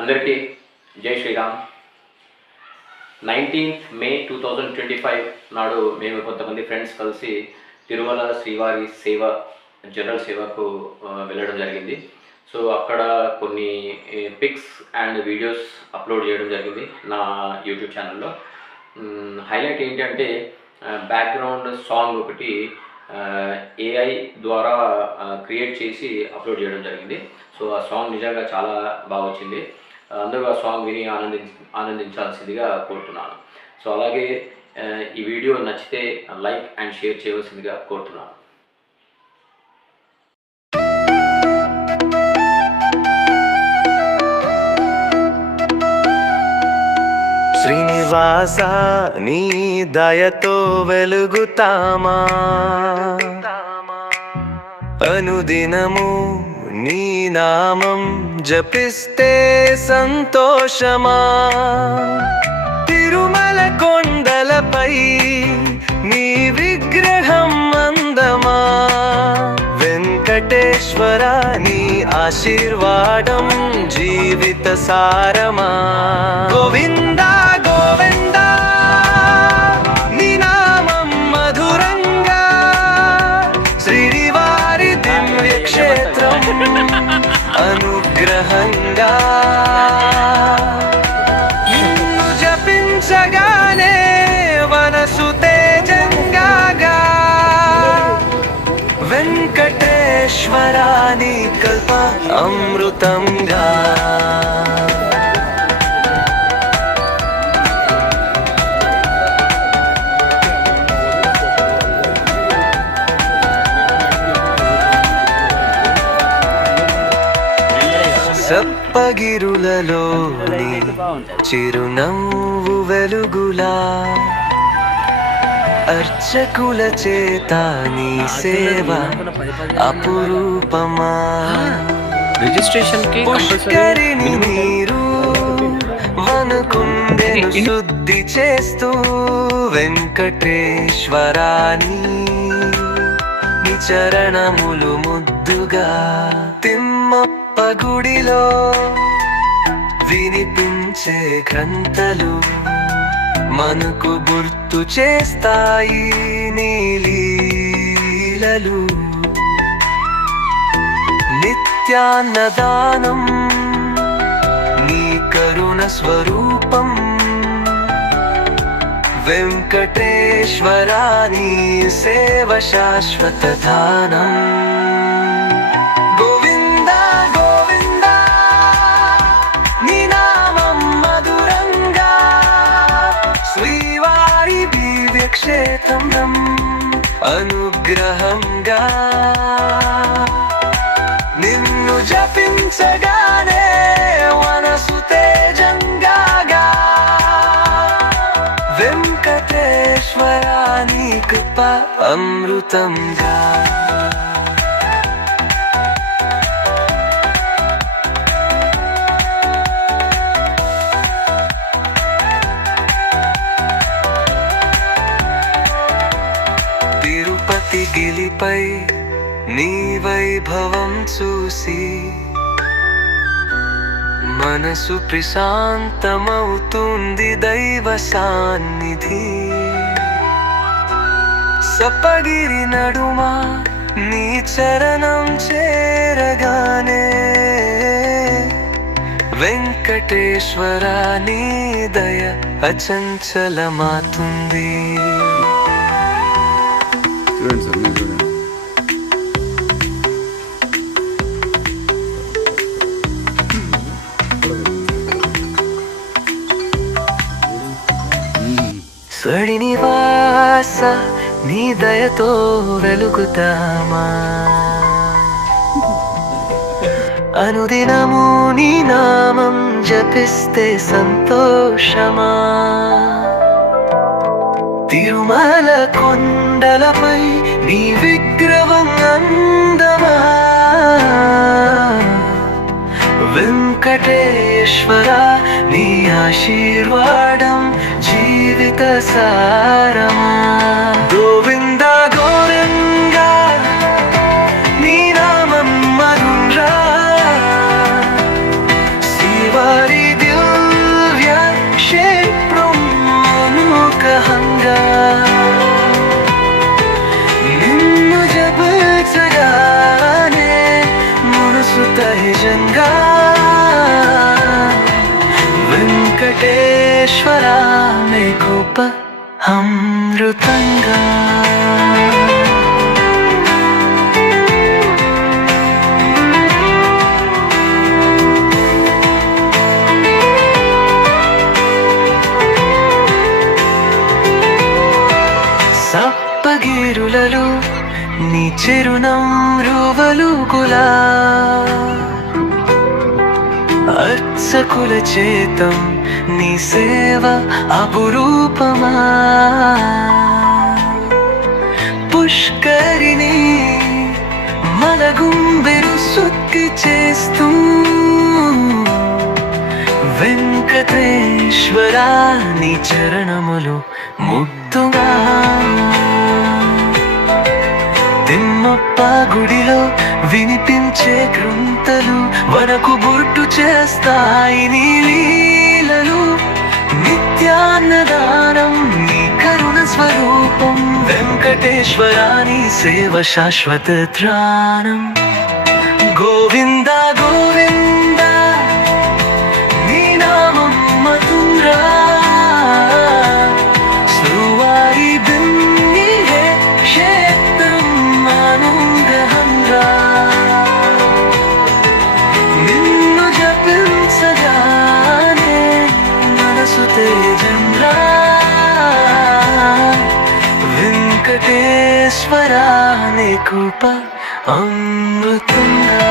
అందరికీ జై Sriram. 19th May 2025 నాడు మేము కొంతమంది ఫ్రెండ్స్ కలిసి తిరుమల శ్రీవారి సేవ జనరల్ సేవకు వెళ్ళడం జరిగింది. సో అక్కడ కొన్ని పిక్స్ అండ్ వీడియోస్ అప్లోడ్ చేయడం జరిగింది నా యూట్యూబ్ ఛానల్లో. హైలైట్ ఏంటంటే బ్యాక్గ్రౌండ్ సాంగ్ ఒకటి ఏఐ ద్వారా క్రియేట్ చేసి అప్లోడ్ చేయడం జరిగింది. సో ఆ సాంగ్ నిజంగా చాలా బాగా వచ్చింది. అందరూ ఆ సాంగ్ విని ఆనందించాల్సిందిగా కోరుతున్నాను. సో అలాగే ఈ వీడియో నచ్చితే లైక్ అండ్ షేర్ చేయవలసిందిగా కోరుతున్నాను. శ్రీనివాస నీ దయతో వెలుగుతామా, అనుదినము నీ నామం జపిస్తే సంతోషమా. తిరుమల కొండలపై నీ విగ్రహం అందమా, వెంకటేశ్వర నీ ఆశీర్వాదం జీవిత సారమా. గోవింద గోవింద నీ నామం మధురంగా, శ్రీవారి దివ్య క్షేత్రం అనుగ్రహంగా. నిన్ను జపించగానే మనసు తేజంగా, వెంకటేశ్వరాని కల్ప అమృతంగా. సప్పగిరులలోని చిరునవ్వు వెలుగులా, అర్చకుల చేత నీ సేవ అపురూపమా. రిజిస్ట్రేషన్ కి పుష్కరిణి నీరు వనుకుండెను శుద్ధి చేస్తూ, వెంకటేశ్వరాని నీ చరణములు ముద్దుగా. తిమ్మప్ప గుడిలో వినిపించే గ్రంథలు మనకు గుర్తు చేస్తాయి నీ లీలలు. నిత్యాన్నదానం నీ కరుణ స్వరూపం, వెంకటేశ్వరా నీ సేవ శాశ్వత దానం. గోవింద గోవింద నీ నామం మధురంగా, శ్రీవారి దివ్య క్షేత్రం అనుగ్రహంగా. నిన్ను జపించగానే మనసు తేజంగా, వెంకటేశ్వరాని కృప అమృతంగా. తిరుపతి గిలిపై నీ వైభవం చూసి మనసు ప్రశాంతమవుతుంది దైవ సాన్నిధి. సప్పగిరి నడుమా నీ చరణం చేరగానే, వెంకటేశ్వర నీ దయ అచంచలమాతుంది. శ్రీనివాస నీ దయతో వెలుగుతామా, అనుదినము నీ నామం జపిస్తే సంతోషమా. తిరుమల కొండలపై నీ విగ్రహం అందమా, వెంకటేశ్వర నీ ఆశీర్వాదం జీవిత సారమా. గోవింద గోవింద నీ నామం మధురా, శివ శ్రీవారి దివ్య క్షేత్రం అనుగ్రహంగా నిన్ను జపించగానే మనసు తహజంగా వెంకటేశ్వర నీ కృప అమృతంగా సప్పగిరులలో నీ చిరునవ్వులుగులా అర్చకుల చేతం నీ సేవ అపురూపమా పుష్కరిణి మలగుంబెరు సుక్కి చేస్తూ వెంకటేశ్వర నీ చరణములు ముద్దుగా తిమ్మప్ప గుడిలో వినిపించే కృంతలు వరకు గుర్తు చేస్తాయి నీ లీలలు నిత్యాన్నదానం నీ కరుణ స్వరూపం వెంకటేశ్వర నీ సేవ శాశ్వత త్రాణం గోవింద గోవింద నీ నామం మధురా శ్రీవారి దివ్య క్షేత్రం అనుగ్రహంగా నిన్ను జపించగానే మనసు తేజంగా వెంకటేశ్వర నీ కృప అమృతంగా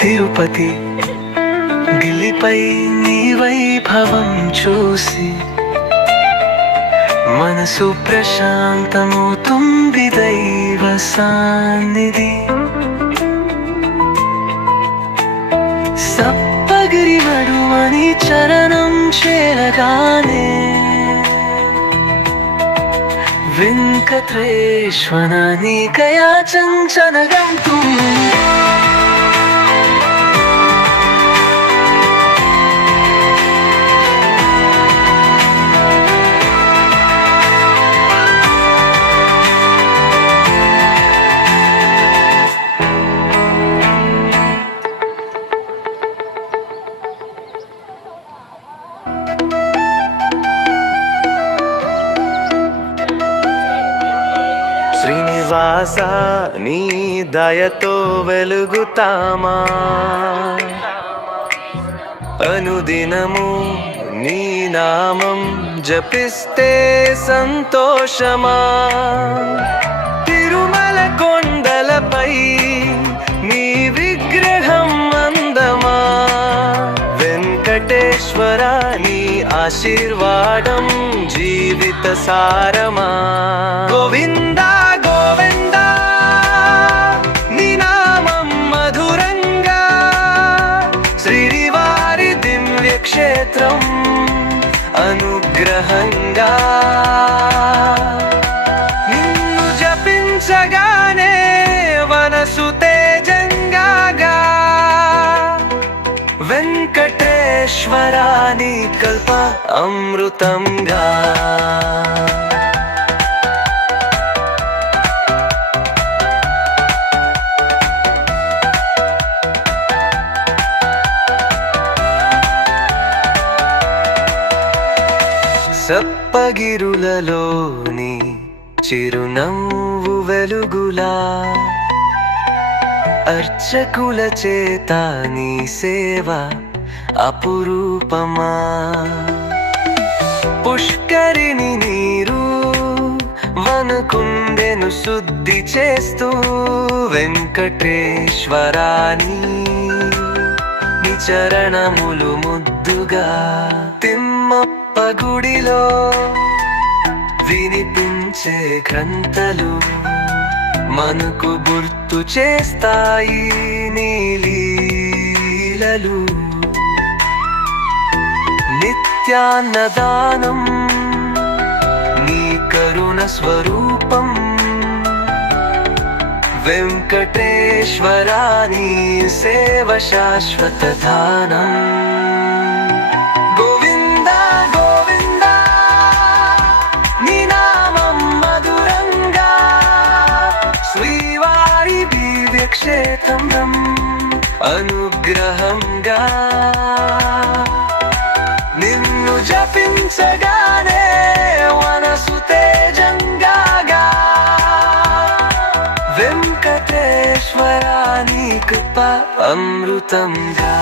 తిరుపతి గిలిపై నీ వైభవం చూసి మనసు ప్రశాంతమవుతుంది దైవ సాన్నిధి సప్పగిరి నడుమని చరణం చేరగానే వెంకటేశ్వర నీ కయా చంచనగంతు శ్రీనివాస నీ దయతో వెలుగుతామా అనుదినము నీ నామం జపిస్తే సంతోషమా తిరుమల కొండలపై నీ విగ్రహం అందమా వెంకటేశ్వర నీ ఆశీర్వాదం జీవిత సారమా గోవింద గోవింద నీ నామం మధురంగా శ్రీవారి దివ్య క్షేత్రం అనుగ్రహంగా నిన్ను జపించగానే మనసు తేజంగా వెంకటేశ్వర నీ కల్ప అమృతంగా సప్పగిరులలోని చిరునవ్వు వెలుగులా అర్చకుల చేత నీ సేవ అపురూపమా పుష్కరిణి నీరు వనకుండెను శుద్ధి చేస్తూ వెంకటేశ్వరాని నీ చరణములు ముద్దుగా తిమ్మప్ప గుడిలో వినిపించే గ్రంథలు మనకు గుర్తు చేస్తాయి నీ లీలలు నిత్యాన్నదానం నీ కరుణ స్వరూపం వెంకటేశ్వరా నీ సేవ శాశ్వత ధానం గోవింద గోవింద నీ నామం మధురంగా శ్రీవారి దివ్యక్షేత్రం అనుగ్రహంగా నిన్ను జపించగానే మనసు తేజంగా వెంకటేశ్వరా నీ కృప అమృతంగా